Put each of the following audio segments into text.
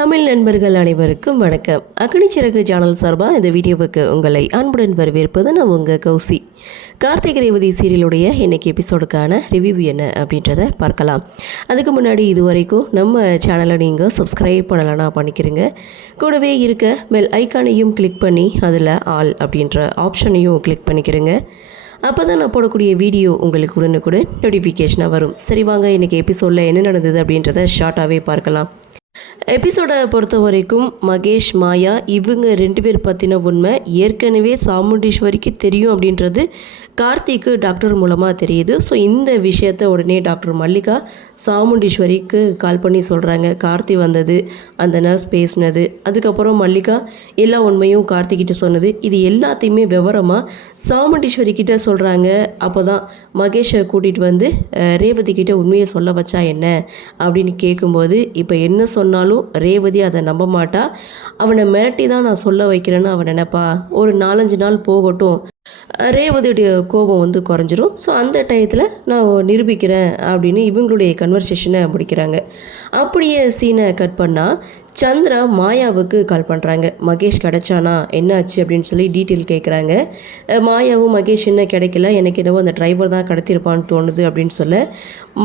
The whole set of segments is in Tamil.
தமிழ் நண்பர்கள் அனைவருக்கும் வணக்கம். அக்னிச்சிறகு சேனல் சார்பாக இந்த வீடியோவுக்கு உங்களை அன்புடன் வரவேற்பது நான் உங்கள் கௌசி. கார்த்திகை ரேவதி சீரியலுடைய இன்னைக்கு எபிசோடுக்கான ரிவ்யூ என்ன அப்படின்றத பார்க்கலாம். அதுக்கு முன்னாடி இது வரைக்கும் நம்ம சேனலை நீங்கள் சப்ஸ்கிரைப் பண்ணலைன்னா பண்ணிக்கிறங்க. கூடவே இருக்க பெல் ஐக்கானையும் கிளிக் பண்ணி அதில் ஆல் அப்படின்ற ஆப்ஷனையும் கிளிக் பண்ணிக்கிறங்க. அப்போ தான் நான் போடக்கூடிய வீடியோ உங்களுக்கு உடனுக்குடன் நோட்டிஃபிகேஷனாக வரும். சரி வாங்க, இன்றைக்கி எபிசோடில் என்ன நடந்தது அப்படின்றத ஷார்ட்டாகவே பார்க்கலாம். எபிசோடை பொறுத்த வரைக்கும் மகேஷ், மாயா இவங்க 2 பேர் பற்றின உண்மை ஏற்கனவே சாமுண்டீஸ்வரிக்கு தெரியும் அப்படின்றது கார்த்திக்கு டாக்டர் மூலமாக தெரியுது. ஸோ இந்த விஷயத்த உடனே டாக்டர் மல்லிகா சாமுண்டீஸ்வரிக்கு கால் பண்ணி சொல்கிறாங்க. கார்த்தி வந்தது, அந்த நர்ஸ் பேசினது, அதுக்கப்புறம் மல்லிகா எல்லா உண்மையும் கார்த்திக்கிட்ட சொன்னது, இது எல்லாத்தையுமே விவரமாக சாமுண்டீஸ்வரி கிட்ட சொல்கிறாங்க. அப்போ தான் மகேஷை கூட்டிகிட்டு வந்து ரேவதி கிட்ட உண்மையை சொல்ல வச்சா என்ன அப்படின்னு கேட்கும்போது, இப்போ என்ன சொன்னாலும் ரேவதி அதை நம்ப மாட்டா. அவனை மிரட்டி தான் நான் சொல்ல வைக்கிறேன்னு அவன் நினைப்பா. ஒரு 4-5 நாள் போகட்டும், ரேவதியுடைய கோபம் வந்து குறைஞ்சிரும். ஸோ அந்த டயத்தில் நான் நிரூபிக்கிறேன் அப்படின்னு இவங்களுடைய கன்வர்சேஷனை முடிக்கிறாங்க. அப்படியே சீனை கட் பண்ணால் சந்திரா மாயாவுக்கு கால் பண்ணுறாங்க. மகேஷ் கிடச்சானா, என்னாச்சு அப்படின்னு சொல்லி டீட்டெயில் கேட்குறாங்க. மாயாவும் மகேஷ் என்ன கிடைக்கல, எனக்கு என்னவோ அந்த டிரைவர் தான் கடத்திருப்பான்னு தோணுது அப்படின்னு சொல்ல,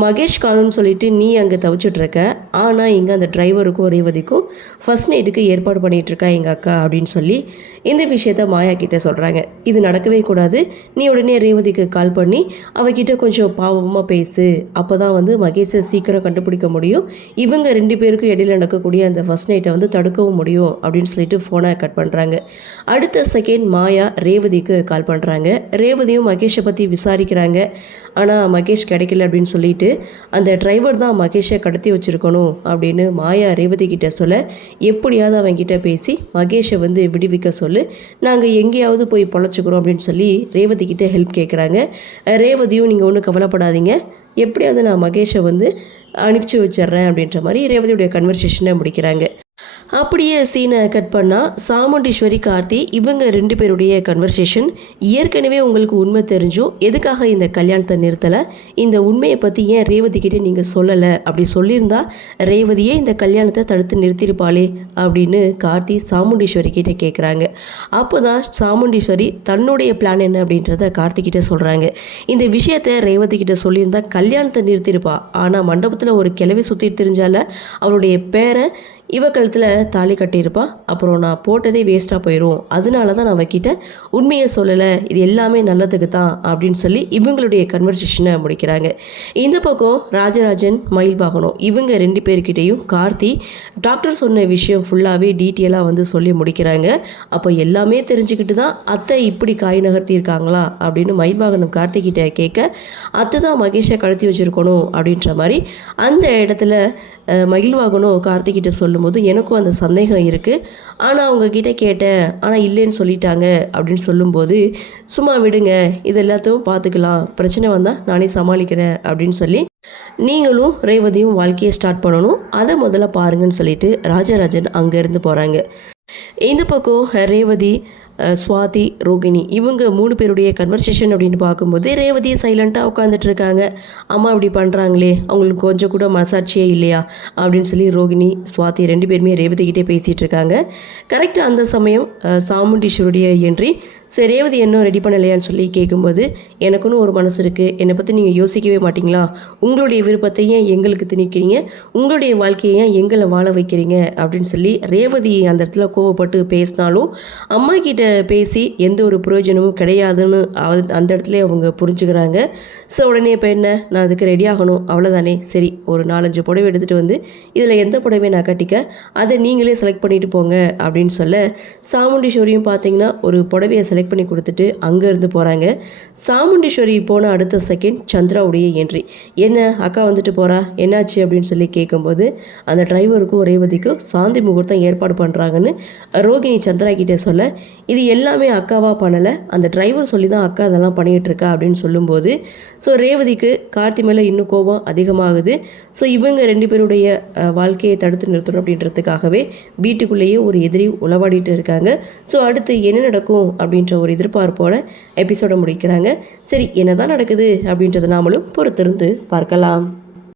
மகேஷ் காணும்னு சொல்லிட்டு நீ அங்கே தவிச்சிட்ருக்க, ஆனால் இங்கே அந்த டிரைவருக்கும் ரேவதிக்கும் ஃபர்ஸ்ட் நைட்டுக்கு ஏற்பாடு பண்ணிகிட்ருக்கா எங்கள் அக்கா அப்படின்னு சொல்லி இந்த விஷயத்த மாயா கிட்டே சொல்கிறாங்க. இது நடக்கவே கூடாது, நீ உடனே ரேவதிக்கு கால் பண்ணி அவகிட்ட கொஞ்சம் பாவமாக பேசு, அப்போ தான் வந்து மகேஷை சீக்கிரம் கண்டுபிடிக்க முடியும், இவங்க 2 பேருக்கும் இடையில் நடக்கக்கூடிய அந்த ஃபர்ஸ்ட் நைட்டை வந்து தடுக்கவும் முடியும் அப்படின்னு சொல்லிட்டு ஃபோனை கட் பண்ணுறாங்க. அடுத்த செகண்ட் மாயா ரேவதிக்கு கால் பண்ணுறாங்க. ரேவதியும் மகேஷை பற்றி விசாரிக்கிறாங்க. ஆனால் மகேஷ் கிடைக்கல அப்படின்னு சொல்லிட்டு அந்த டிரைவர் தான் மகேஷை கடத்தி வச்சுருக்கணும் அப்படின்னு மாயா ரேவதி கிட்ட சொல்ல, எப்படியாவது அவங்கிட்ட பேசி மகேஷை வந்து விடுவிக்க சொல்லு, நாங்கள் எங்கேயாவது போய் பொழைச்சிக்கிறோம் அப்படின்னு சொல்லி ரேவதி கிட்ட ஹெல்ப் கேட்குறாங்க. ரேவதியும் நீங்கள் ஒன்றும் கவலைப்படாதீங்க, எப்படியாவது நான் மகேஷை வந்து அனுப்பிச்சி வச்சிட்றேன் அப்படின்ற மாதிரி ரேவதியுடைய கன்வர்சேஷனை முடிக்கிறாங்க. அப்படியே சீனை கட் பண்ணால் சாமுண்டீஸ்வரி, கார்த்தி இவங்க 2 பேருடைய கன்வர்சேஷன். ஏற்கனவே உங்களுக்கு உண்மை தெரிஞ்சும் எதுக்காக இந்த கல்யாணத்தை நிறுத்தலை, இந்த உண்மையை பற்றி ஏன் ரேவதி கிட்டே நீங்கள் சொல்லலை, அப்படி சொல்லியிருந்தா ரேவதியே இந்த கல்யாணத்தை தடுத்து நிறுத்திருப்பாளே அப்படின்னு கார்த்தி சாமுண்டீஸ்வரி கிட்டே கேட்குறாங்க. அப்போ தான் சாமுண்டீஸ்வரி தன்னுடைய பிளான் என்ன அப்படின்றத கார்த்திகிட்ட சொல்கிறாங்க. இந்த விஷயத்தை ரேவதி கிட்ட சொல்லியிருந்தா கல்யாணத்தை நிறுத்திருப்பா, ஆனால் மண்டபத்தில் ஒரு கிளவி சுற்றிட்டு தெரிஞ்சால அவளுடைய பேரை இவ கழுத்தில் தாலி கட்டியிருப்பா, அப்புறம் நான் போட்டதே வேஸ்ட்டாக போயிடும், அதனால தான் நான் அவகிட்ட உண்மையை சொல்லலை, இது எல்லாமே நல்லதுக்கு தான் அப்படின்னு சொல்லி இவங்களுடைய கன்வர்சேஷனை முடிக்கிறாங்க. இந்த பக்கம் ராஜராஜன், மயில் வாகனம் இவங்க 2 பேர்கிட்டையும் கார்த்தி டாக்டர் சொன்ன விஷயம் ஃபுல்லாகவே டீட்டெயிலாக வந்து சொல்லி முடிக்கிறாங்க. அப்போ எல்லாமே தெரிஞ்சுக்கிட்டு தான் அத்தை இப்படி காய் நகர்த்தியிருக்காங்களா அப்படின்னு மயில் வாகனம் கார்த்திகிட்ட கேட்க, அத்தை தான் மகேஷை கடத்தி வச்சுருக்கணும் அப்படின்ற மாதிரி அந்த இடத்துல மகிழ்வாகணும் கார்த்திகிட்ட சொல்லும்போது எனக்கும் அந்த சந்தேகம் இருக்குது, ஆனால் அவங்கக்கிட்ட கேட்டேன், ஆனால் இல்லைன்னு சொல்லிட்டாங்க அப்படின்னு சொல்லும்போது, சும்மா விடுங்க, இது எல்லாத்தையும் பார்த்துக்கலாம், பிரச்சனை வந்தால் நானே சமாளிக்கிறேன் அப்படின்னு சொல்லி நீங்களும் ரேவதியும் வாழ்க்கையை ஸ்டார்ட் பண்ணணும், அதை முதல்ல பாருங்கன்னு சொல்லிட்டு ராஜராஜன் அங்கேருந்து போகிறாங்க. இந்த பக்கம் ரேவதி, ஸ்வாதி, ரோகிணி இவங்க 3 பேருடைய கன்வர்சேஷன் அப்படின்னு பார்க்கும்போது ரேவதி சைலண்ட்டாக உட்காந்துட்டு இருக்காங்க. அம்மா இப்படி பண்ணுறாங்களே, அவங்களுக்கு கொஞ்சம் கூட மனசாட்சியே இல்லையா அப்படின்னு சொல்லி ரோகிணி, ஸ்வாதி 2 பேருமே ரேவதிக்கிட்டே பேசிகிட்டு இருக்காங்க. கரெக்டாக அந்த சமயம் சாமுண்டீஸ்வருடைய என்ட்ரி. சரி, ரேவதி இன்னும் ரெடி பண்ணலையான்னு சொல்லி கேட்கும்போது, எனக்குன்னு ஒரு மனசு இருக்குது, என்னை பற்றி நீங்கள் யோசிக்கவே மாட்டிங்களா, உங்களுடைய விருப்பத்தை ஏன் எங்களுக்கு திணிக்கிறீங்க, உங்களுடைய வாழ்க்கையை ஏன் எங்களை வாழ வைக்கிறீங்க அப்படின்னு சொல்லி ரேவதி அந்த இடத்துல கோவப்பட்டு பேசினாலும் அம்மா கிட்ட பேசி எந்த ஒரு பிரயோஜனமும் கிடையாதுன்னு அந்த இடத்துல அவங்க புரிஞ்சுக்கிறாங்க. ஸோ உடனே இப்போ என்ன, நான் அதுக்கு ரெடி ஆகணும் அவ்வளோதானே, சரி ஒரு 4-5 புடவை எடுத்துகிட்டு வந்து இதில் எந்த புடவை நான் கட்டிக்க, அதை நீங்களே செலக்ட் பண்ணிட்டு போங்க அப்படின்னு சொல்ல, சாமுண்டீஸ்வரியும் பார்த்தீங்கன்னா ஒரு புடவையை செலக்ட் பண்ணி கொடுத்துட்டு அங்கேருந்து போகிறாங்க. சாமுண்டீஸ்வரி போன அடுத்த செகண்ட் சந்திராவுடைய என்ட்ரி. என்ன அக்கா வந்துட்டு போகிறா, என்னாச்சு அப்படின்னு சொல்லி கேட்கும்போது, அந்த டிரைவருக்கும் ரேவதிக்கும் சாந்தி முகூர்த்தம் ஏற்பாடு பண்ணுறாங்கன்னு ரோகிணி சந்திரா கிட்டே சொல்ல, இது எல்லாமே அக்காவாக பண்ணலை, அந்த டிரைவர் சொல்லி தான் அக்கா அதெல்லாம் பண்ணிகிட்ருக்கா அப்படின்னு சொல்லும்போது, ஸோ ரேவதிக்கு கார்த்தி மேலே இன்னும் கோபம் அதிகமாகுது. ஸோ இவங்க 2 பேருடைய வாழ்க்கையை தடுத்து நிறுத்தணும் அப்படின்றதுக்காகவே வீட்டுக்குள்ளேயே ஒரு எதிரி உளவாடிட்டு இருக்காங்க. ஸோ அடுத்து என்ன நடக்கும் அப்படின்ற ஒரு எதிர்பார்ப்போட எபிசோட முடிக்கிறாங்க. சரி, என்னதான் நடக்குது அப்படின்றத நாமளும் பொறுத்திருந்து பார்க்கலாம்.